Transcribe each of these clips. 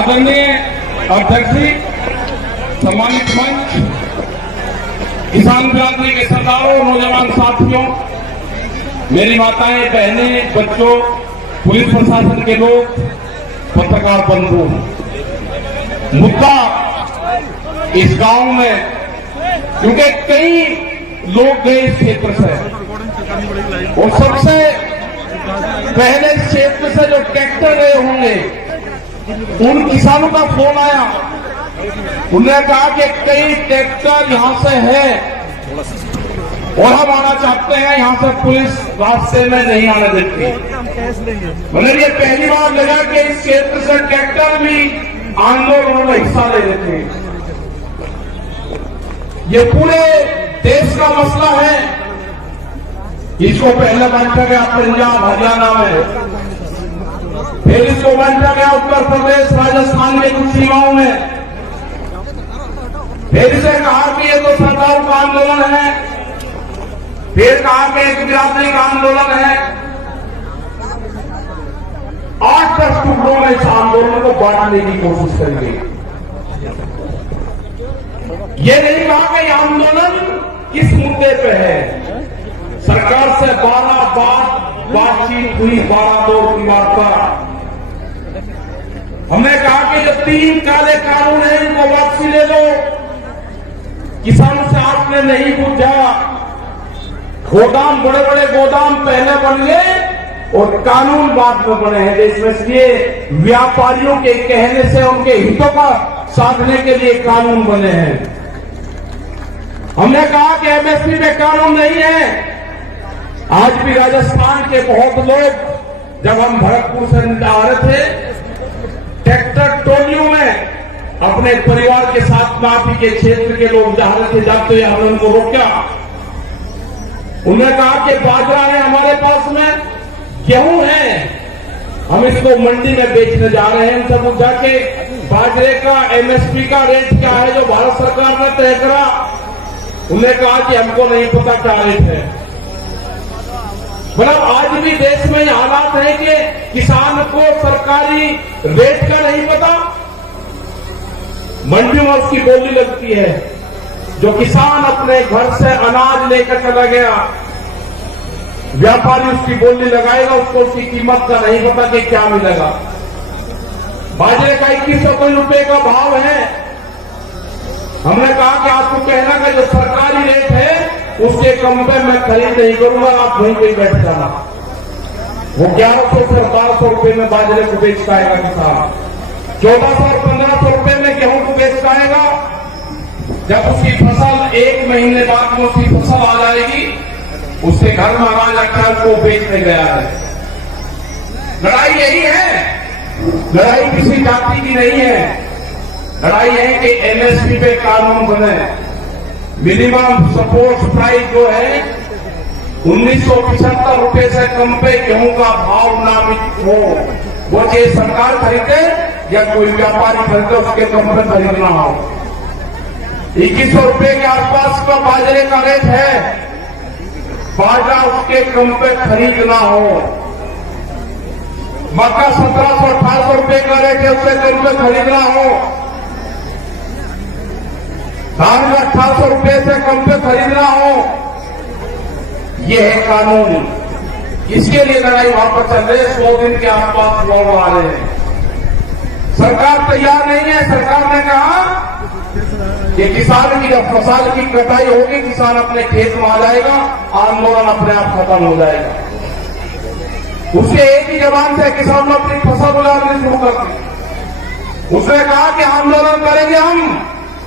आदरणीय अध्यक्ष जी, सम्मानित मंच, किसान बिरादरी के सरदारों, नौजवान साथियों, मेरी माताएं, बहनें, बच्चों, पुलिस प्रशासन के लोग, पत्रकार बंधु, मुद्दा इस गांव में क्योंकि कई लोग गए इस क्षेत्र से और सबसे पहले इस क्षेत्र से जो ट्रैक्टर गए होंगे उन किसानों का फोन आया। उन्होंने कहा कि कई ट्रैक्टर यहां से है और हम आना चाहते हैं, यहां से पुलिस रास्ते में नहीं आने देती। मतलब ये पहली बार लगा कि इस क्षेत्र से ट्रैक्टर भी आंदोलन में हिस्सा ले लेते हैं। ये पूरे देश का मसला है। इसको पहले बांटा गया पंजाब हरियाणा में, फिर इसको बांटा गया उत्तर प्रदेश राजस्थान के कुछ सीमाओं में, फिर इसे कहा कि ये तो सरकार का आंदोलन है, फिर कहा कि एक बिरादरी का आंदोलन है। 8-10 टुकड़ों में इस आंदोलन को बांटने की कोशिश करेंगे। ये नहीं कहा कि यह आंदोलन किस मुद्दे पे है। सरकार से 12 बार बातचीत हुई, 12 दौर की वार्ता। हमने कहा कि जो 3 काले कानून हैं इनको वापसी ले लो। किसानों से आपने नहीं पूछा। गोदाम, बड़े बड़े गोदाम पहले बन गए और कानून बाद में बने हैं देश में, इसलिए व्यापारियों के कहने से उनके हितों का साधने के लिए कानून बने हैं। हमने कहा कि एमएसपी में कानून नहीं है। आज भी राजस्थान के बहुत लोग, जब हम भरतपुर से आ रहे थे, ट्रैक्टर टोलियों में अपने परिवार के साथ माफी के क्षेत्र के लोग जा रहे थे, जाते हुए हमने उनको रोका। उन्होंने कहा कि बाजरा है हमारे पास में, गेहूं है, हम इसको मंडी में बेचने जा रहे हैं। इनसे पूछा कि बाजरे का एमएसपी का रेट क्या है जो भारत सरकार ने तय करा। उन्होंने कहा कि हमको नहीं पता क्या रेट है। मतलब आज भी देश में ये हालात है कि किसान को सरकारी रेट का नहीं पता। मंडी में उसकी बोली लगती है। जो किसान अपने घर से अनाज लेकर चला गया, व्यापारी उसकी बोली लगाएगा, उसको उसकी कीमत का नहीं पता कि क्या मिलेगा। बाजरे का 2100 रुपए का भाव है। हमने कहा कि आपको कहना कि जो सरकारी रेट है उसके कम पे मैं खरीद नहीं करूंगा, आप वहीं पे बैठ जाना। वो 1100 से 1200 रुपए में बाजरे को बेचता है किसान, 1400 और 1500 रुपए में गेहूं को बेचता है। जब उसकी फसल 1 महीने बाद में उसकी फसल आ जाएगी, उसके घर में अनाज रखा है, उसको बेचने गया है। लड़ाई यही है। लड़ाई किसी जाति की नहीं है। लड़ाई है कि एमएसपी पे कानून बने। मिनिमम सपोर्ट प्राइस जो है 1975 रुपए से कम पे गेहूं का भाव नामित हो। वो चाहे सरकार खरीदे या कोई व्यापारी खरीदे, उसके कम पे खरीदना हो। 2100 रुपए के आसपास का बाजरे का रेट है। बाजरा उसके कम पे खरीदना हो। मक्का 1700-1800 रुपए का रेट है, उससे कम पे खरीदना हो। धान 1800 रुपए से कम पे खरीदना हो। यह है कानून। इसके लिए लड़ाई वहां पर चल रही है। 100 दिन के आसपास लोग आ रहे हैं। सरकार तैयार नहीं है। सरकार ने कहा कि किसान की जब फसल की कटाई होगी, किसान अपने खेत में आ जाएगा, आंदोलन अपने आप खत्म हो जाएगा। उसके एक ही जबान से किसान अपनी फसल उड़ानी शुरू कर दी। उसने कहा कि आंदोलन करेंगे हम,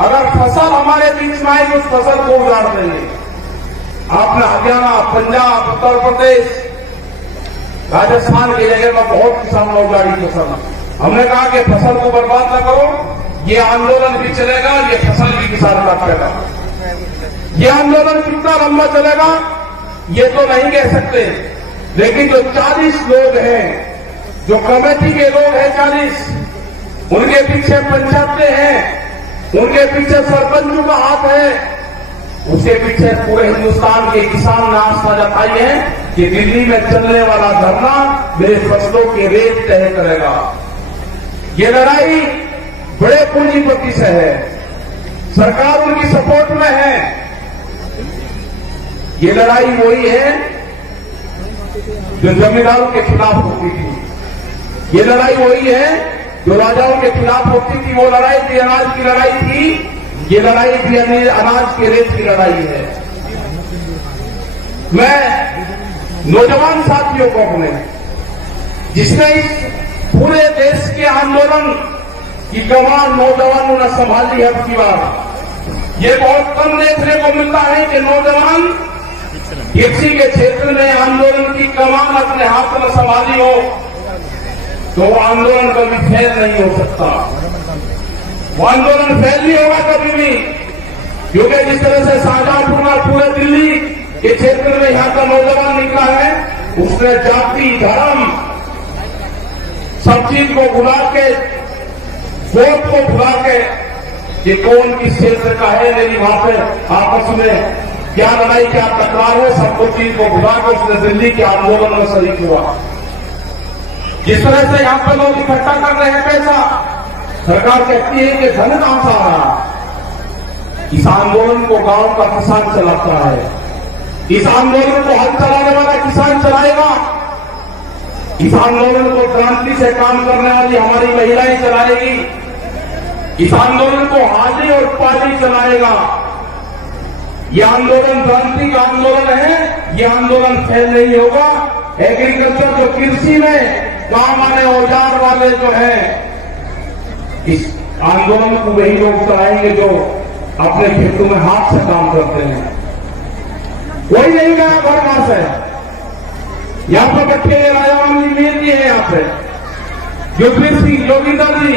अगर फसल हमारे बीच में आएगी उस फसल को उजाड़ देंगे। आपने हरियाणा, पंजाब, उत्तर प्रदेश, राजस्थान की जगह में बहुत किसान ने उजाड़ी फसल। हमने कहा कि फसल को बर्बाद न करो, ये आंदोलन भी चलेगा, ये फसल भी किसान काटेगा। ये आंदोलन कितना लंबा चलेगा ये तो नहीं कह सकते, लेकिन जो 40 लोग हैं, जो कमेटी के लोग हैं 40, उनके पीछे पंचायतें हैं, उनके पीछे सरपंचों का हाथ है, उसके पीछे पूरे हिंदुस्तान के किसान ने आस्था जताई है कि दिल्ली में चलने वाला धरना मेरे फसलों के रेट तय करेगा। ये लड़ाई बड़े पूंजीपति से है, सरकार उनकी सपोर्ट में है। ये लड़ाई वही है जो जमींदारों के खिलाफ होती थी। ये लड़ाई वही है जो राजाओं के खिलाफ होती थी। वो लड़ाई भी अनाज की लड़ाई थी, ये लड़ाई भी अनाज के रेट की लड़ाई है। मैं नौजवान साथियों को अपने, जिसने इस पूरे देश के आंदोलन की कमान नौजवानों ने संभाली है अब की बार। ये बहुत कम देखने को मिलता है कि नौजवान किसी के क्षेत्र में आंदोलन की कमान अपने हाथ में संभाली हो तो वो आंदोलन कभी फेल नहीं हो सकता। वो आंदोलन फेल नहीं होगा कभी भी, क्योंकि जिस तरह से शाहजहांपुर और पूरे दिल्ली के क्षेत्र में यहां का नौजवान निकला है, उसने जाति धर्म सब चीज को भुला के, वोट को भुला के, कि कौन किस क्षेत्र का है, मेरी वहां पर आपस में क्या लड़ाई क्या टकरार हो, सब कुछ चीज को भुला के उसने दिल्ली के आंदोलन में शरीक हुआ। जिस तरह से यहां पर लोग इकट्ठा कर रहे हैं पैसा, सरकार कहती है कि धन कहां से आ रहा। इस आंदोलन को गांव का किसान चलाता है, इस आंदोलन को हल चलाने वाला किसान चलाएगा, इस आंदोलन को क्रांति से काम करने वाली हमारी महिलाएं चलाएगी, इस आंदोलन को हाली और पाली चलाएगा। यह आंदोलन क्रांति का आंदोलन है, यह आंदोलन फेल नहीं होगा। एग्रीकल्चर जो कृषि में काम आने औजार वाले जो है, इस आंदोलन को वही लोग चलाएंगे जो अपने खेतों में हाथ से काम करते हैं। कोई नहीं गया घर वहां से, यहां पर बैठे राजाराम जी मेल है, यहां पे युगवीर सिंह, जोगिंदर जी,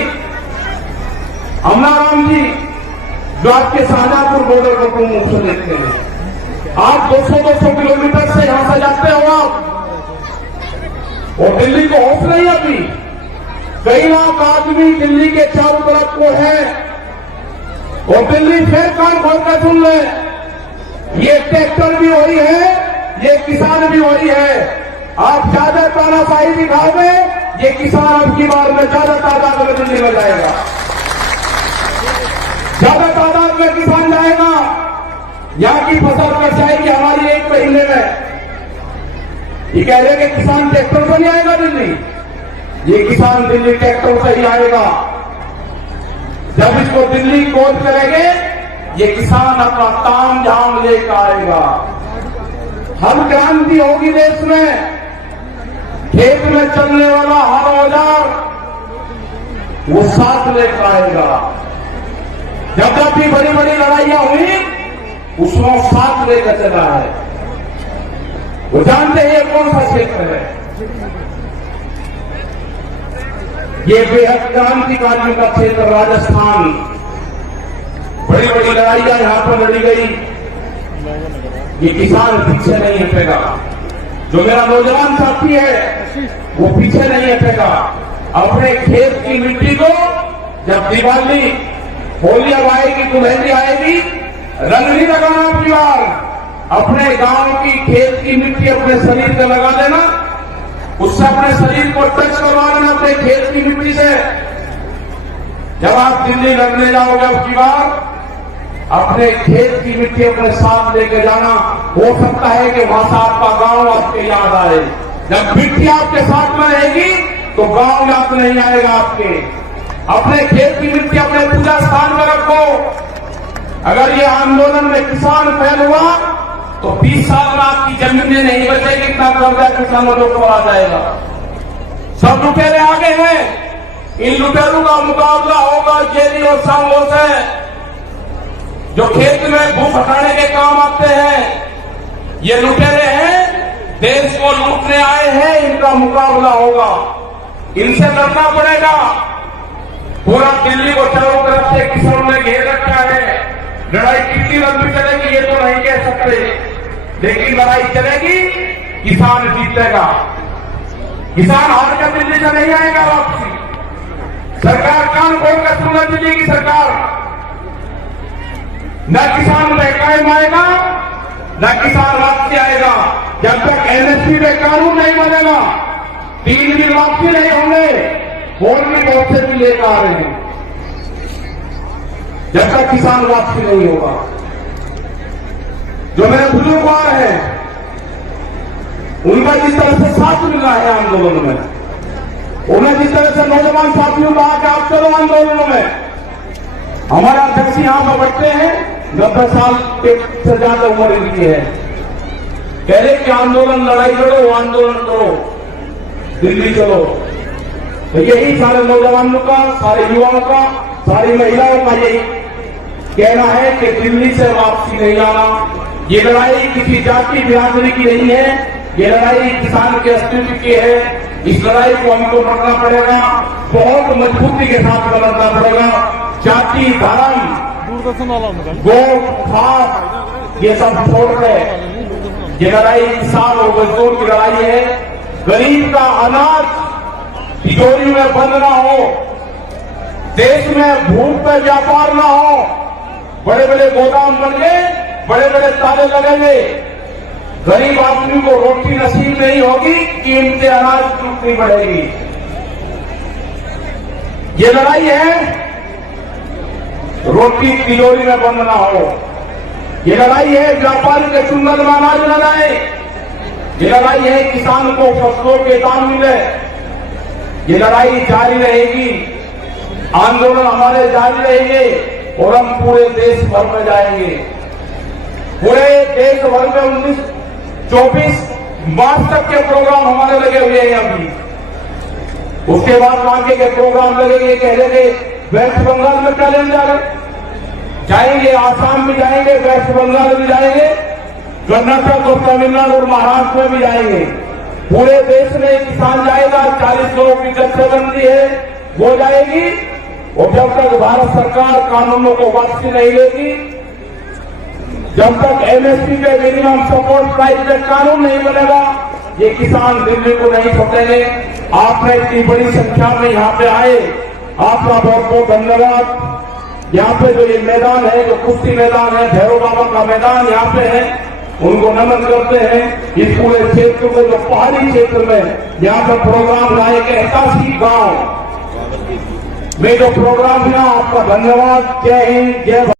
अमनाराम जी, जो आपके शाहजहांपुर बॉर्डर को प्रमुख से देखते हैं। आप 200-200 किलोमीटर से यहां से जाते हो आप, और दिल्ली को होश नहीं अभी। कई लाख आदमी दिल्ली के चारों तरफ को है, और दिल्ली फिर कान खोल कर सुन ले, ये ट्रैक्टर भी वही है, ये किसान भी वही है। आप ज्यादा तानाशाही दिखाओगे, ये किसान अब की बार में ज्यादा तादाद में दिल्ली में जाएगा, ज्यादा तादाद में किसान जाएगा। यहां की फसल कट जाएगी हमारी 1 महीने में। ये कह रहे कि किसान ट्रैक्टर से नहीं आएगा दिल्ली, ये किसान दिल्ली ट्रैक्टर से ही आएगा। जब इसको दिल्ली कोच करेंगे, ये किसान अपना ताम झाम लेकर आएगा। हम क्रांति होगी देश में, खेत में चलने वाला हर औजार वो साथ लेकर आएगा। जब जब भी बड़ी बड़ी लड़ाइयां हुई, उसमें साथ लेकर चला है। वो जानते हैं ये कौन सा क्षेत्र है। ये बेहद क्रांतिकारियों का क्षेत्र राजस्थान। बड़ी बड़ी लड़ाइयां यहां पर लड़ी गई, ये किसान पीछे नहीं हटेगा। जो मेरा नौजवान साथी है वो पीछे नहीं हटेगा। अपने खेत की मिट्टी को, जब दिवाली होली अब आएगी, दुल्हनी आएगी, रंग नहीं लगाना अपनी बार। अपने गांव की खेत की मिट्टी अपने शरीर पे लगा देना, उससे अपने शरीर को टच करवा लेना अपने खेत की मिट्टी से। जब आप दिल्ली लड़ने जाओगे अब की बार, अपने खेत की मिट्टी अपने साथ लेके जाना। हो सकता है कि वहां से आपका गांव आपके याद आए। जब मिट्टी आपके साथ में रहेगी तो गांव याद नहीं आएगा आपके। अपने खेत की मिट्टी अपने पूजा स्थान में रखो। अगर ये आंदोलन में किसान फेल हुआ तो 20 साल में आपकी जमीनें नहीं बचेगी, इतना कर्जा किसानों को आ जाएगा। सब लुटेरे आगे हैं, इन लुटेरों का मुकाबला होगा जेली और सांगों से, जो खेत में भूख हटाने के काम आते हैं। ये लुटेरे हैं, देश को लूटने आए हैं, इनका मुकाबला होगा, इनसे लड़ना पड़ेगा। पूरा दिल्ली को चारों तरफ से किसानों ने घेर रखा है। लड़ाई कितनी लंबी चलेगी ये तो नहीं कह सकते, लेकिन लड़ाई चलेगी, किसान जीतेगा। किसान हार कर दिल्ली से नहीं आएगा वापसी। सरकार कान खोलकर सुनना, दिल्ली की सरकार न किसान महकाम आएगा, न किसान वापसी आएगा। जब तक एनएसपी में कानून नहीं बनेगा, 3 दिन वापसी नहीं होंगे। और भी बहुत से भी लेकर आ रहे हैं। जब तक किसान वापसी नहीं होगा। जो मेरे बुजुर्ग हैं उनका जिस तरह से साथ मिल रहा है आंदोलन में, उन्हें जिस तरह से नौजवान साथियों को आके आप चलो आंदोलनों में, हमारे अध्यक्ष यहां पर बैठते हैं 90 साल से ज्यादा उम्र इनकी है, कह रहे कि आंदोलन लड़ाई लड़ो, आंदोलन करो, दिल्ली चलो। तो यही सारे नौजवानों का, सारे युवाओं का, सारी महिलाओं का यही कहना है कि दिल्ली से वापसी नहीं आना। ये लड़ाई किसी जाति बिरादरी की नहीं है, ये लड़ाई किसान के अस्तित्व की है। इस लड़ाई को हमको लड़ना पड़ेगा, बहुत मजबूती के साथ लड़ना पड़ेगा। जाति, धर्म, गोट, खाद ये सब छोड़ कर ये लड़ाई किसान और मजदूर की लड़ाई है। गरीब का अनाज तिजोरी में बंद ना हो, देश में भूख पे व्यापार ना हो, बड़े बड़े गोदाम बन गए, बड़े बड़े ताले लगेंगे, गरीब आदमी को रोटी नसीब नहीं होगी, कीमतें अनाज की उतनी बढ़ेगी। ये लड़ाई है रोटी तिजोरी में बंद ना हो, ये लड़ाई है व्यापारी के चुंगल में अनाज न लाए, ये लड़ाई है किसान को फसलों के दाम मिले। ये लड़ाई जारी रहेगी, आंदोलन हमारे जारी रहेंगे और हम पूरे देश भर में जाएंगे। पूरे देश भर में 24 मार्च तक के प्रोग्राम हमारे लगे हुए हैं अभी। उसके बाद आगे के प्रोग्राम लगेंगे, कह रहे वेस्ट बंगाल में कैलेंडर जाएंगे, आसाम में जाएंगे, वेस्ट बंगाल में जाएंगे, कर्नाटक और तमिलनाडु और महाराष्ट्र में भी जाएंगे। पूरे देश में किसान जाएगा। 40 लोगों की जत्थेबंदी है वो जाएगी, और जब तक भारत सरकार कानूनों को वापसी नहीं लेगी, जब तक एमएसपी पे मिनिमम सपोर्ट प्राइस पे कानून नहीं बनेगा, ये किसान दिल्ली को नहीं छोड़ेंगे। आपने इतनी बड़ी संख्या में यहाँ पे आए, आपका बहुत बहुत धन्यवाद। यहाँ पे जो ये मैदान है, जो कुश्ती मैदान है, भैरव बाबा का मैदान यहाँ पे है, उनको नमन करते हैं। इस पूरे क्षेत्र में, जो पहाड़ी क्षेत्र में यहाँ पर प्रोग्राम लाए के 81 गांव में जो प्रोग्राम दिया, आपका धन्यवाद। जय हिंद, जय भारत।